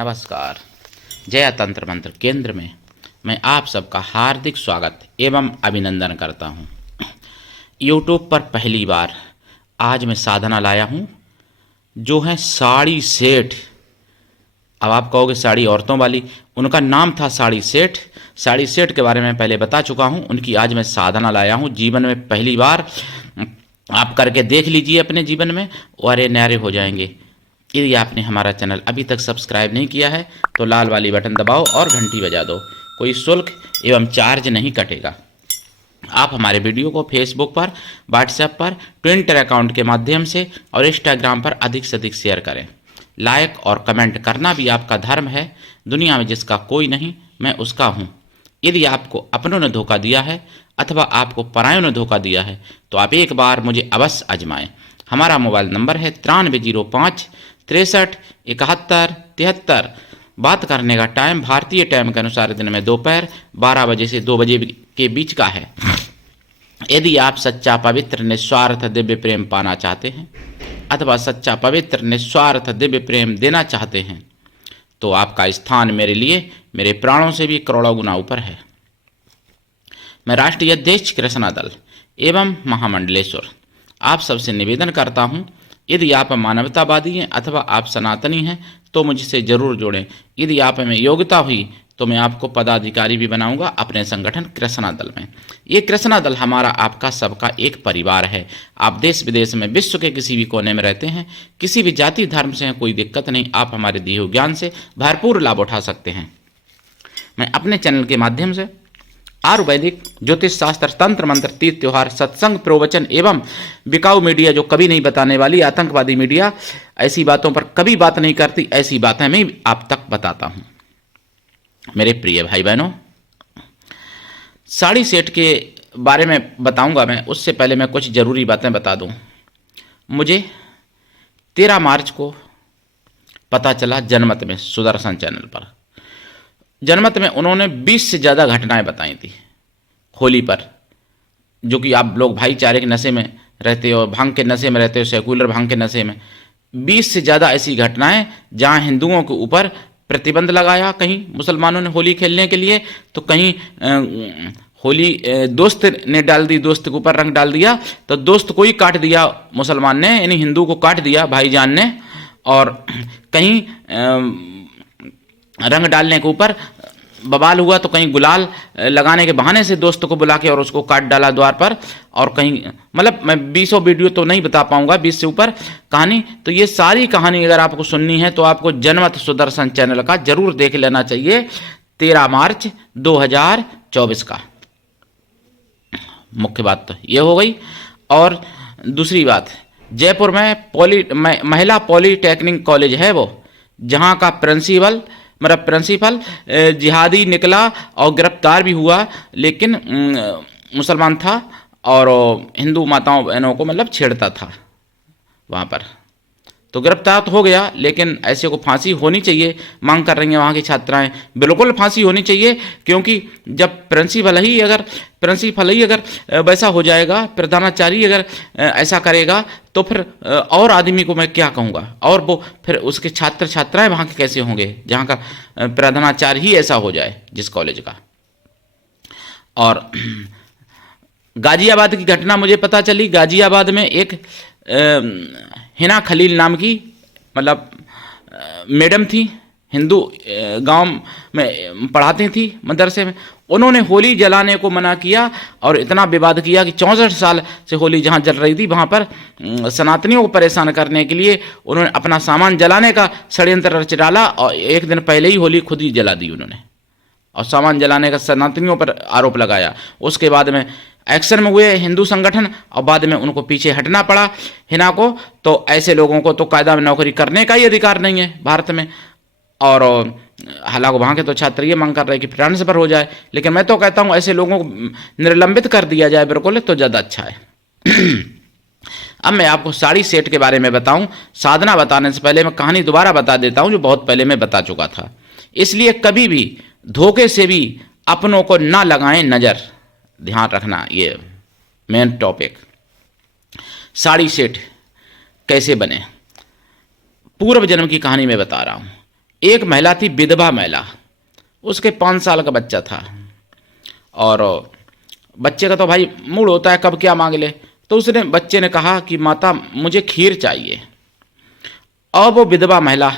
नमस्कार। जया तंत्र मंत्र केंद्र में मैं आप सबका हार्दिक स्वागत एवं अभिनंदन करता हूं। यूट्यूब पर पहली बार आज मैं साधना लाया हूं जो है साड़ी सेठ। अब आप कहोगे साड़ी औरतों वाली, उनका नाम था साड़ी सेठ। साड़ी सेठ के बारे में पहले बता चुका हूं, उनकी आज मैं साधना लाया हूं। जीवन में पहली बार आप करके देख लीजिए अपने जीवन में, और न्यारे हो जाएंगे। यदि आपने हमारा चैनल अभी तक सब्सक्राइब नहीं किया है तो लाल वाली बटन दबाओ और घंटी बजा दो। कोई शुल्क एवं चार्ज नहीं कटेगा। आप हमारे वीडियो को फेसबुक पर, व्हाट्सएप पर, ट्विटर अकाउंट के माध्यम से और इंस्टाग्राम पर अधिक से अधिक शेयर करें। लाइक और कमेंट करना भी आपका धर्म है। दुनिया में जिसका कोई नहीं, मैं उसका हूँ। यदि आपको अपनों ने धोखा दिया है अथवा आपको परायों ने धोखा दिया है तो आप एक बार मुझे अवश्य आजमाएं। हमारा मोबाइल नंबर है 9305 63 71 73। बात करने का टाइम भारतीय टाइम के अनुसार दिन में दोपहर 12 बजे से 2 बजे के बीच का है। यदि आप सच्चा पवित्र निस्वार्थ दिव्य प्रेम पाना चाहते हैं अथवा सच्चा पवित्र निस्वार्थ दिव्य प्रेम देना चाहते हैं तो आपका स्थान मेरे लिए मेरे प्राणों से भी करोड़ों गुना ऊपर है। मैं राष्ट्रीय अध्यक्ष कृष्णा दल एवं महामंडलेश्वर आप सबसे निवेदन करता हूं, यदि आप मानवतावादी हैं अथवा आप सनातनी हैं तो मुझसे जरूर जोड़ें। यदि आप में योग्यता हुई तो मैं आपको पदाधिकारी भी बनाऊंगा अपने संगठन कृष्णा दल में। ये कृष्णा दल हमारा आपका सबका एक परिवार है। आप देश विदेश में विश्व के किसी भी कोने में रहते हैं, किसी भी जाति धर्म से हैं, कोई दिक्कत नहीं। आप हमारे दिए हुए ज्ञान से भरपूर लाभ उठा सकते हैं। मैं अपने चैनल के माध्यम से आयुर्वेदिक, ज्योतिष शास्त्र, तंत्र मंत्र, तीर्थ त्योहार, सत्संग, प्रवचन एवं बिकाऊ मीडिया जो कभी नहीं बताने वाली आतंकवादी मीडिया ऐसी बातों पर कभी बात नहीं करती, ऐसी बातें मैं आप तक बताता हूं। मेरे प्रिय भाई बहनों, साड़ी सेठ के बारे में बताऊंगा मैं, उससे पहले मैं कुछ जरूरी बातें बता दूं। मुझे 13 मार्च को पता चला जनमत में, सुदर्शन चैनल पर जनमत में उन्होंने 20 से ज़्यादा घटनाएं बताई थी होली पर, जो कि आप लोग भाईचारे के नशे में रहते हो, भांग के नशे में रहते हो, सेकुलर भांग के नशे में। 20 से ज़्यादा ऐसी घटनाएं जहां हिंदुओं के ऊपर प्रतिबंध लगाया, कहीं मुसलमानों ने होली खेलने के लिए तो कहीं होली दोस्त ने डाल दी, दोस्त के ऊपर रंग डाल दिया तो दोस्त को ही काट दिया मुसलमान ने, यानी हिंदू को काट दिया भाईजान ने। और कहीं रंग डालने के ऊपर बवाल हुआ तो कहीं गुलाल लगाने के बहाने से दोस्त को बुला के और उसको काट डाला द्वार पर। और कहीं मतलब मैं 20 वीडियो तो नहीं बता पाऊंगा, 20 से ऊपर कहानी। तो ये सारी कहानी अगर आपको सुननी है तो आपको जनमत सुदर्शन चैनल का जरूर देख लेना चाहिए, 13 मार्च 2024 का। मुख्य बात तो ये हो गई। और दूसरी बात, जयपुर में महिला पॉलीटेक्निक कॉलेज है वो, जहाँ का प्रिंसिपल जिहादी निकला और गिरफ्तार भी हुआ, लेकिन मुसलमान था और हिंदू माताओं बहनों को मतलब छेड़ता था वहाँ पर। तो गिरफ्तार तो हो गया, लेकिन ऐसे को फांसी होनी चाहिए, मांग कर रही हैं वहाँ की छात्राएं। बिल्कुल फांसी होनी चाहिए, क्योंकि जब प्रिंसिपल ही अगर वैसा हो जाएगा, प्रधानाचार्य अगर ऐसा करेगा तो फिर और आदमी को मैं क्या कहूँगा, और वो फिर उसके छात्र छात्राएं वहाँ के कैसे होंगे जहाँ का प्रधानाचार्य ही ऐसा हो जाए जिस कॉलेज का। और गाजियाबाद की घटना मुझे पता चली। गाजियाबाद में एक हिना खलील नाम की मतलब मैडम थी, हिंदू गांव में पढ़ाती थी मदरसे में। उन्होंने होली जलाने को मना किया और इतना विवाद किया कि 64 साल से होली जहां जल रही थी वहां पर सनातनियों को परेशान करने के लिए उन्होंने अपना सामान जलाने का षड्यंत्र रच डाला और एक दिन पहले ही होली खुद ही जला दी उन्होंने, और सामान जलाने का सनातनियों पर आरोप लगाया। उसके बाद में एक्शन में हुए हिंदू संगठन और बाद में उनको पीछे हटना पड़ा हिना को। तो ऐसे लोगों को तो कायदा में नौकरी करने का ही अधिकार नहीं है भारत में। और हालांकि वहाँ के तो छात्र ये मांग कर रहे हैं कि ट्रांसफर हो जाए, लेकिन मैं तो कहता हूँ ऐसे लोगों को निलंबित कर दिया जाए बिल्कुल, तो ज़्यादा अच्छा है। अब मैं आपको साड़ी सेठ के बारे में बताऊं। साधना बताने से पहले मैं कहानी दोबारा बता देता हूं जो बहुत पहले मैं बता चुका था। इसलिए कभी भी धोखे से भी अपनों को ना लगाएं नज़र, ध्यान रखना, ये मेन टॉपिक। साड़ी सेठ कैसे बने, पूर्व जन्म की कहानी मैं बता रहा हूँ। एक महिला थी, विधवा महिला, उसके 5 साल का बच्चा था, और बच्चे का तो भाई मूड होता है कब क्या मांग ले। तो उसने बच्चे ने कहा कि माता मुझे खीर चाहिए। अब वो विधवा महिला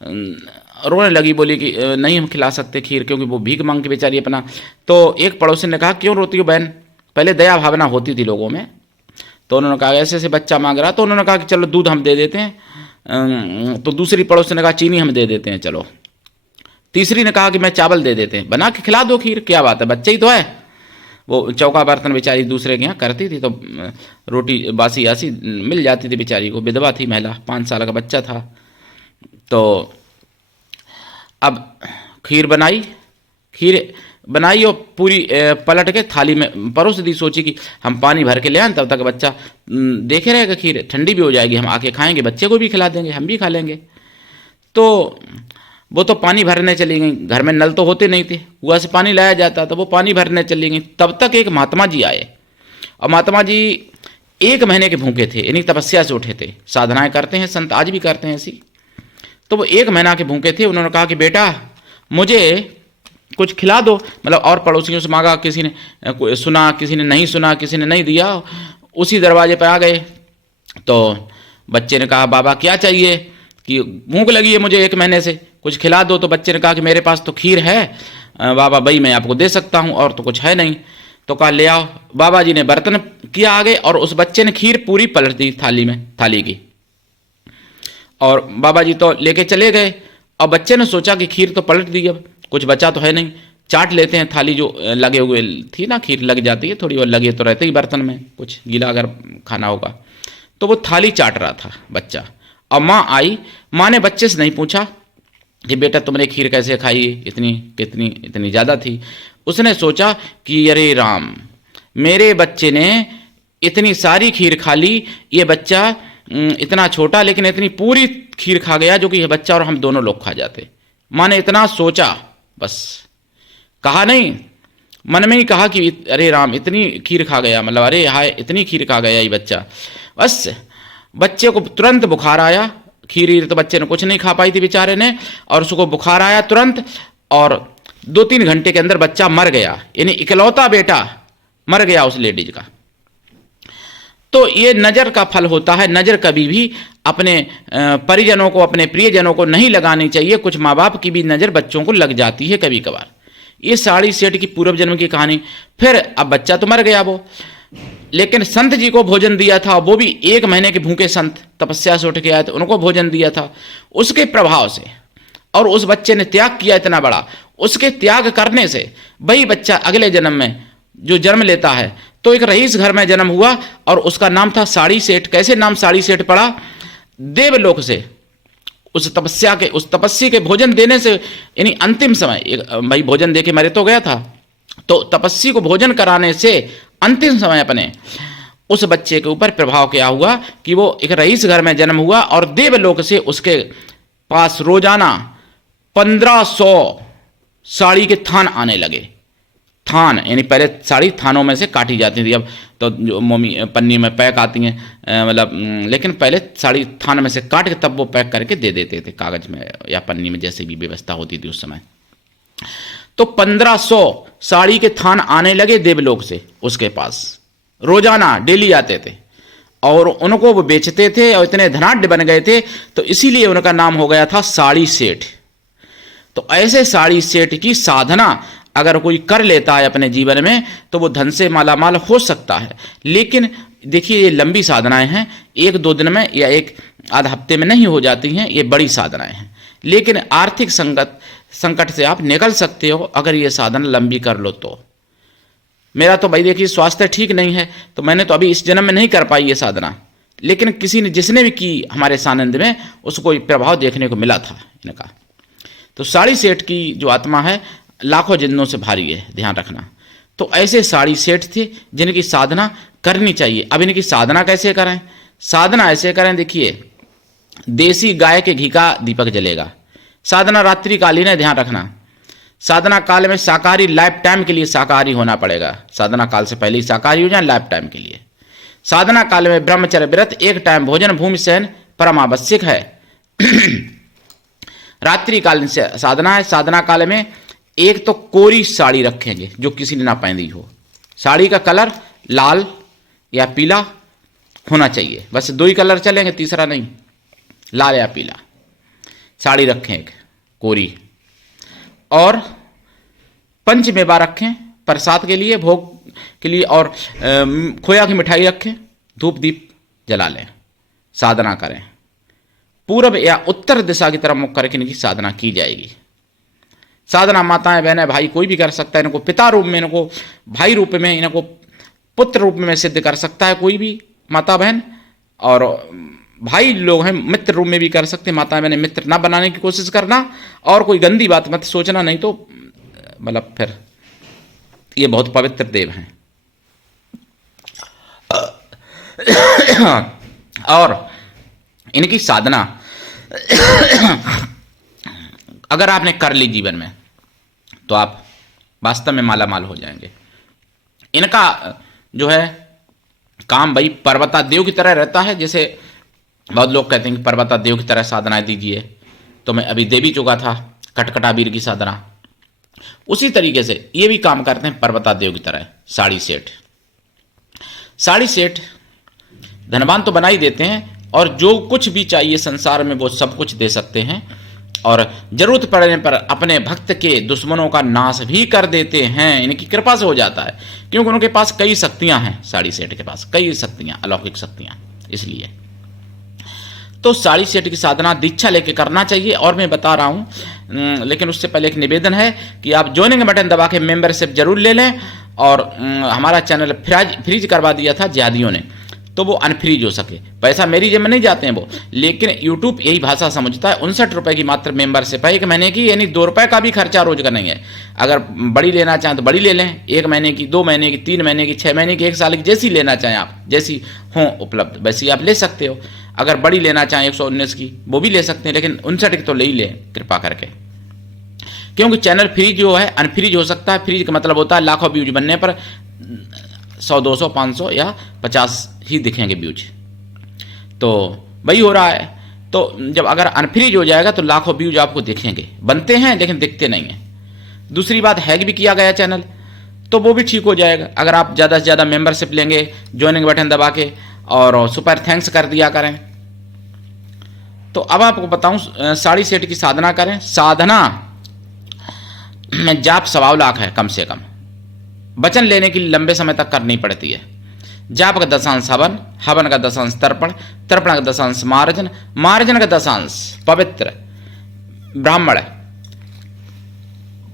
रोने लगी, बोली कि नहीं हम खिला सकते खीर, क्योंकि वो भीख मांग के बेचारी अपना। तो एक पड़ोसी ने कहा क्यों रोती हो बहन, पहले दया भावना होती थी लोगों में। तो उन्होंने कहा ऐसे ऐसे बच्चा मांग रहा, तो उन्होंने कहा कि चलो दूध हम दे देते हैं। तो दूसरी पड़ोसी ने कहा चीनी हम दे देते हैं चलो। तीसरी ने कहा कि मैं चावल दे देते हैं, बना के खिला दो खीर, क्या बात है, बच्चे ही तो है। वो चौका बर्तन बेचारी दूसरे के यहाँ करती थी, तो रोटी बासी आसी मिल जाती थी बेचारी को। विधवा थी महिला, 5 साल का बच्चा था। तो अब खीर बनाई और पूरी पलट के थाली में परोस दी। सोची कि हम पानी भर के ले आए, तब तक बच्चा देखे रहेगा, खीर ठंडी भी हो जाएगी, हम आके खाएंगे, बच्चे को भी खिला देंगे, हम भी खा लेंगे। तो वो तो पानी भरने चली गई, घर में नल तो होते नहीं थे, कुआं से पानी लाया जाता, तो वो पानी भरने चली गई। तब तक एक महात्मा जी आए, और महात्मा जी 1 महीने के भूखे थे, यानी तपस्या से उठे थे। साधनाएं करते हैं संत, आज भी करते हैं ऐसी। तो वो 1 महीना के भूखे थे। उन्होंने कहा कि बेटा मुझे कुछ खिला दो, मतलब और पड़ोसियों से मांगा, किसी ने सुना, किसी ने नहीं सुना, किसी ने नहीं दिया, उसी दरवाजे पर आ गए। तो बच्चे ने कहा बाबा क्या चाहिए, कि भूख लगी है मुझे 1 महीने से, कुछ खिला दो। तो बच्चे ने कहा कि मेरे पास तो खीर है बाबा, भाई मैं आपको दे सकता हूँ, और तो कुछ है नहीं। तो कहा ले आओ। बाबा जी ने बर्तन किया आगे, और उस बच्चे ने खीर पूरी पलट दी थाली की, और बाबा जी तो लेके चले गए। और बच्चे ने सोचा कि खीर तो पलट दी, अब कुछ बचा तो है नहीं, चाट लेते हैं थाली जो लगे हुए थी ना, खीर लग जाती है थोड़ी, और लगे तो रहते ही बर्तन में, कुछ गीला अगर खाना होगा। तो वो थाली चाट रहा था बच्चा, और माँ आई। माँ ने बच्चे से नहीं पूछा कि बेटा तुमने खीर कैसे खाई, इतनी ज़्यादा थी। उसने सोचा कि अरे राम, मेरे बच्चे ने इतनी सारी खीर खा ली, ये बच्चा इतना छोटा लेकिन इतनी पूरी खीर खा गया, जो कि यह बच्चा और हम दोनों लोग खा जाते। माँ ने इतना सोचा, बस कहा नहीं, मन में ही कहा कि अरे राम इतनी खीर खा गया, मतलब अरे हाय इतनी खीर खा गया ये बच्चा। बस बच्चे को तुरंत बुखार आया, खीर तो बच्चे ने कुछ नहीं खा पाई थी बेचारे ने, और उसको बुखार आया तुरंत, और 2-3 घंटे के अंदर बच्चा मर गया, यानी इकलौता बेटा मर गया उस लेडीज का। तो ये नज़र का फल होता है। नज़र कभी भी अपने परिजनों को, अपने प्रियजनों को नहीं लगानी चाहिए। कुछ माँ बाप की भी नज़र बच्चों को लग जाती है कभी कभार। ये साड़ी सेठ की पूर्व जन्म की कहानी। फिर अब बच्चा तो मर गया वो, लेकिन संत जी को भोजन दिया था, वो भी 1 महीने के भूखे संत, तपस्या से उठ के आए थे, उनको भोजन दिया था। उसके प्रभाव से, और उस बच्चे ने त्याग किया इतना बड़ा, उसके त्याग करने से वही बच्चा अगले जन्म में जो जन्म लेता है, तो एक रईस घर में जन्म हुआ, और उसका नाम था साड़ी सेठ। कैसे नाम साड़ी सेठ पड़ा? देवलोक से उस तपस्या के भोजन देने से, यानी अंतिम समय, भाई भोजन दे के मरे तो गया था, तो तपस्या को भोजन कराने से अंतिम समय अपने उस बच्चे के ऊपर प्रभाव क्या हुआ कि वो एक रईस घर में जन्म हुआ, और देवलोक से उसके पास रोजाना 1500 साड़ी के थान आने लगे। थान यानी पहले साड़ी थानों में से काटी जाती थी, अब तो जो मोमी पन्नी में पैक आती हैं, मतलब लेकिन पहले साड़ी थान में से काट के तब वो पैक करके दे देते थे, कागज में या पन्नी में, जैसे भी व्यवस्था होती थी उस समय। तो 1500 साड़ी के थान आने लगे देवलोक से उसके पास, रोजाना डेली आते थे, और उनको वो बेचते थे, और इतने धनाढ्य बन गए थे, तो इसीलिए उनका नाम हो गया था साड़ी सेठ। तो ऐसे साड़ी सेठ की साधना अगर कोई कर लेता है अपने जीवन में, तो वो धन से मालामाल हो सकता है। लेकिन देखिए ये लंबी साधनाएं हैं, 1-2 दिन में या 1 आध हफ्ते में नहीं हो जाती हैं, ये बड़ी साधनाएं हैं। लेकिन आर्थिक संकट से आप निकल सकते हो अगर ये साधना लंबी कर लो तो। मेरा तो भाई देखिए स्वास्थ्य ठीक नहीं है, तो मैंने तो अभी इस जन्म में नहीं कर पाई ये साधना, लेकिन किसी ने जिसने भी की हमारे सानंद में, उसको प्रभाव देखने को मिला था इनका। तो साड़ी सेठ की जो आत्मा है लाखों जिन्नों से भारी है, ध्यान रखना। तो ऐसे साड़ी सेठ थे जिनकी साधना करनी चाहिए। अब इनकी साधना कैसे करें? साधना ऐसे करें, देखिए देसी गाय के घी का दीपक जलेगा। साधना रात्रिकालीन है, ध्यान रखना। साधना काल में शाकाहारी लाइफ टाइम के लिए शाकाहारी होना पड़ेगा। साधना काल से पहले ही शाकाहारी हो जाए लाइफ टाइम के लिए। साधना काल में ब्रह्मचर्य व्रत, 1 टाइम भोजन, भूमि शयन परम आवश्यक है। रात्रिकालीन साधना है। साधना काल में एक तो कोरी साड़ी रखेंगे जो किसी ने ना पहनी हो। साड़ी का कलर लाल या पीला होना चाहिए, बस 2 ही कलर चलेंगे, तीसरा नहीं, लाल या पीला साड़ी रखें एक कोरी। और पंच मेवा रखें प्रसाद के लिए, भोग के लिए। और खोया की मिठाई रखें, धूप दीप जला लें, साधना करें। पूर्व या उत्तर दिशा की तरफ मुख करके इनकी साधना की जाएगी। साधना माताएं बहनें भाई कोई भी कर सकता है। इनको पिता रूप में, इनको भाई रूप में, इनको पुत्र रूप में सिद्ध कर सकता है कोई भी माता बहन। और भाई लोग हैं मित्र रूप में भी कर सकते हैं। माता बहनें मित्र ना बनाने की कोशिश करना, और कोई गंदी बात मत सोचना, नहीं तो मतलब फिर ये बहुत पवित्र देव हैं। और इनकी साधना अगर आपने कर ली जीवन में तो आप वास्तव में माला माल हो जाएंगे। इनका जो है काम भाई पर्वता देव की तरह रहता है। जैसे बहुत लोग कहते हैं कि पर्वता देव की तरह साधना दीजिए, तो मैं अभी देवी चुका था कटकटा वीर की साधना, उसी तरीके से ये भी काम करते हैं पर्वता देव की तरह। साड़ी सेठ, साड़ी सेठ धनवान तो बना ही देते हैं, और जो कुछ भी चाहिए संसार में वो सब कुछ दे सकते हैं, और जरूरत पड़ने पर अपने भक्त के दुश्मनों का नाश भी कर देते हैं। इनकी कृपा से हो जाता है, क्योंकि उनके पास कई शक्तियां हैं। साड़ी सेठ के पास कई शक्तियां, अलौकिक शक्तियां, इसलिए तो साड़ी सेठ की साधना दीक्षा लेके करना चाहिए। और मैं बता रहा हूं, लेकिन उससे पहले एक निवेदन है कि आप ज्वाइनिंग बटन दबा के मेंबरशिप जरूर ले लें। और हमारा चैनल फ्रीज करवा दिया था जिहादियों ने, तो वो अनफ्रीज हो सके। पैसा मेरी जेब में नहीं जाते हैं वो, लेकिन यूट्यूब यही भाषा समझता है। 59 रुपए की मात्र मेंबरशिप है 1 महीने की, यानी 2 रुपए का भी खर्चा रोज का नहीं है। अगर बड़ी लेना चाहें तो बड़ी ले लें, 1 महीने की, 2 महीने की, 3 महीने की, 6 महीने की, 1 साल की, जैसी लेना चाहें आप, जैसी हो उपलब्ध वैसी आप ले सकते हो। अगर बड़ी लेना चाहें 119 की वो भी ले सकते हैं, लेकिन 59 की तो ले ही लें कृपा करके, क्योंकि चैनल फ्रीज जो है अनफ्रीज हो सकता है। फ्रीज का मतलब होता है लाखों व्यूज बनने पर 100, 200, 500 या 50 ही दिखेंगे व्यूज, तो वही हो रहा है। तो जब अगर अनफ्रीज हो जाएगा तो लाखों व्यूज आपको दिखेंगे, बनते हैं लेकिन दिखते नहीं हैं। दूसरी बात, हैक भी किया गया चैनल, तो वो भी ठीक हो जाएगा अगर आप ज़्यादा से ज़्यादा मेंबरशिप लेंगे, ज्वाइनिंग बटन दबा के, और सुपर थैंक्स कर दिया करें। तो अब आपको बताऊं, साड़ी सेठ की साधना करें। साधना में जाप 1.25 लाख है कम से कम। वचन लेने की लंबे समय तक करनी पड़ती है। जाप का 10 हवन, हवन का 10 तर्पण, तर्पण का 10 मार्जन, मार्जन का 10 पवित्र ब्राह्मण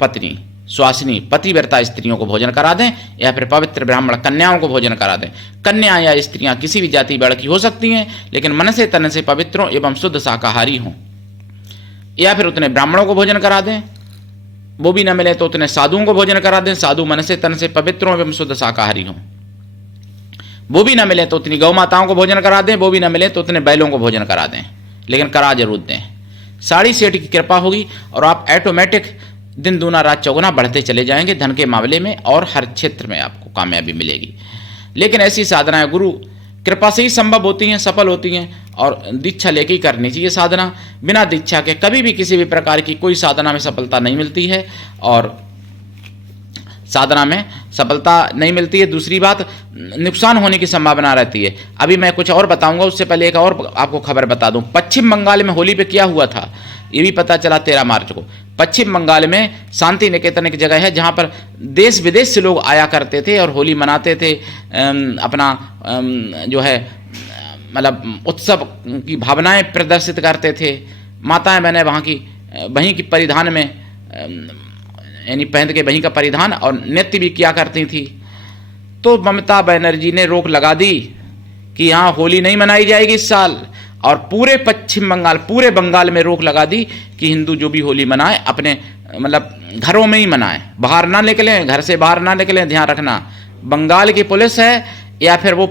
पत्नी स्वासिनी पतिव्रता स्त्रियों को भोजन करा दें, या फिर पवित्र ब्राह्मण कन्याओं को भोजन करा दें। कन्या या स्त्रियां किसी भी जाति वर्ग की हो सकती हैं, लेकिन मन से तन से पवित्रों एवं शुद्ध शाकाहारी हों। या फिर उतने ब्राह्मणों को भोजन करा दें, वो भी न मिले तो उतने साधुओं को भोजन करा दें, साधु मन से तन से पवित्रों एवं शुद्ध शाकाहारी हों। वो भी न मिले तो उतनी गौ माताओं को भोजन करा दें, वो भी न मिले तो उतने बैलों को भोजन करा दें, लेकिन करा जरूर दें। साड़ी सेठ की कृपा होगी और आप ऑटोमेटिक दिन दूना रात चौगुना बढ़ते चले जाएंगे धन के मामले में, और हर क्षेत्र में आपको कामयाबी मिलेगी। लेकिन ऐसी साधनाएं गुरु कृपा से ही संभव होती हैं, सफल होती हैं, और दीक्षा लेके ही करनी चाहिए साधना। बिना दीक्षा के कभी भी किसी भी प्रकार की कोई साधना में सफलता नहीं मिलती है, और साधना में सफलता नहीं मिलती है। दूसरी बात, नुकसान होने की संभावना रहती है। अभी मैं कुछ और बताऊंगा, उससे पहले एक और आपको खबर बता दूं। पश्चिम बंगाल में होली पे क्या हुआ था ये भी पता चला 13 मार्च को। पश्चिम बंगाल में शांति निकेतन एक जगह है जहां पर देश विदेश से लोग आया करते थे और होली मनाते थे, अपना जो है मतलब उत्सव की भावनाएं प्रदर्शित करते थे। माताएं बहनें वहीं की परिधान में यानी पहन के वहीं का परिधान और नृत्य भी किया करती थी। तो ममता बनर्जी ने रोक लगा दी कि यहाँ होली नहीं मनाई जाएगी इस साल, और पूरे पश्चिम बंगाल, पूरे बंगाल में रोक लगा दी कि हिंदू जो भी होली मनाए अपने मतलब घरों में ही मनाएं, बाहर ना निकलें, घर से बाहर ना निकलें। ध्यान रखना, बंगाल की पुलिस है या फिर वो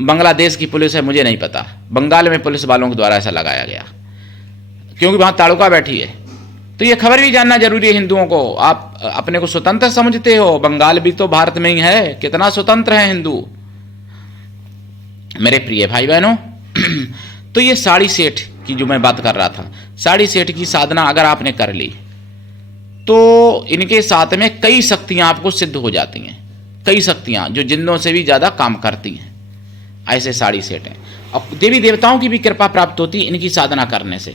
बांग्लादेश की पुलिस है, मुझे नहीं पता। बंगाल में पुलिस वालों के द्वारा ऐसा लगाया गया, क्योंकि वहाँ ताड़ुका बैठी है। तो ये खबर भी जानना जरूरी है हिंदुओं को। आप अपने को स्वतंत्र समझते हो, बंगाल भी तो भारत में ही है, कितना स्वतंत्र है हिंदू, मेरे प्रिय भाई बहनों। तो ये साड़ी सेठ की जो मैं बात कर रहा था, साड़ी सेठ की साधना अगर आपने कर ली तो इनके साथ में कई शक्तियां आपको सिद्ध हो जाती हैं, कई शक्तियां जो जिन्नों से भी ज़्यादा काम करती हैं। ऐसे साड़ी सेठ हैं और देवी देवताओं की भी कृपा प्राप्त होती है इनकी साधना करने से।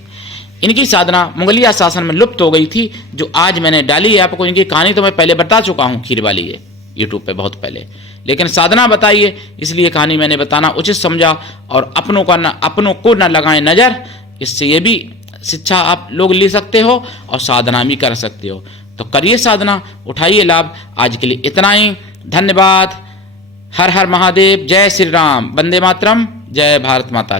इनकी साधना मुगलिया शासन में लुप्त हो गई थी, जो आज मैंने डाली है आपको। इनकी कहानी तो मैं पहले बता चुका हूँ खीर वाली है यूट्यूब पे बहुत पहले, लेकिन साधना बताई है इसलिए कहानी मैंने बताना उचित समझा। और अपनों को न लगाएं नज़र, इससे ये भी शिक्षा आप लोग ले सकते हो और साधना भी कर सकते हो। तो करिए साधना, उठाइए लाभ। आज के लिए इतना ही, धन्यवाद। हर हर महादेव, जय श्री राम, वंदे मातरम, जय भारत माता की।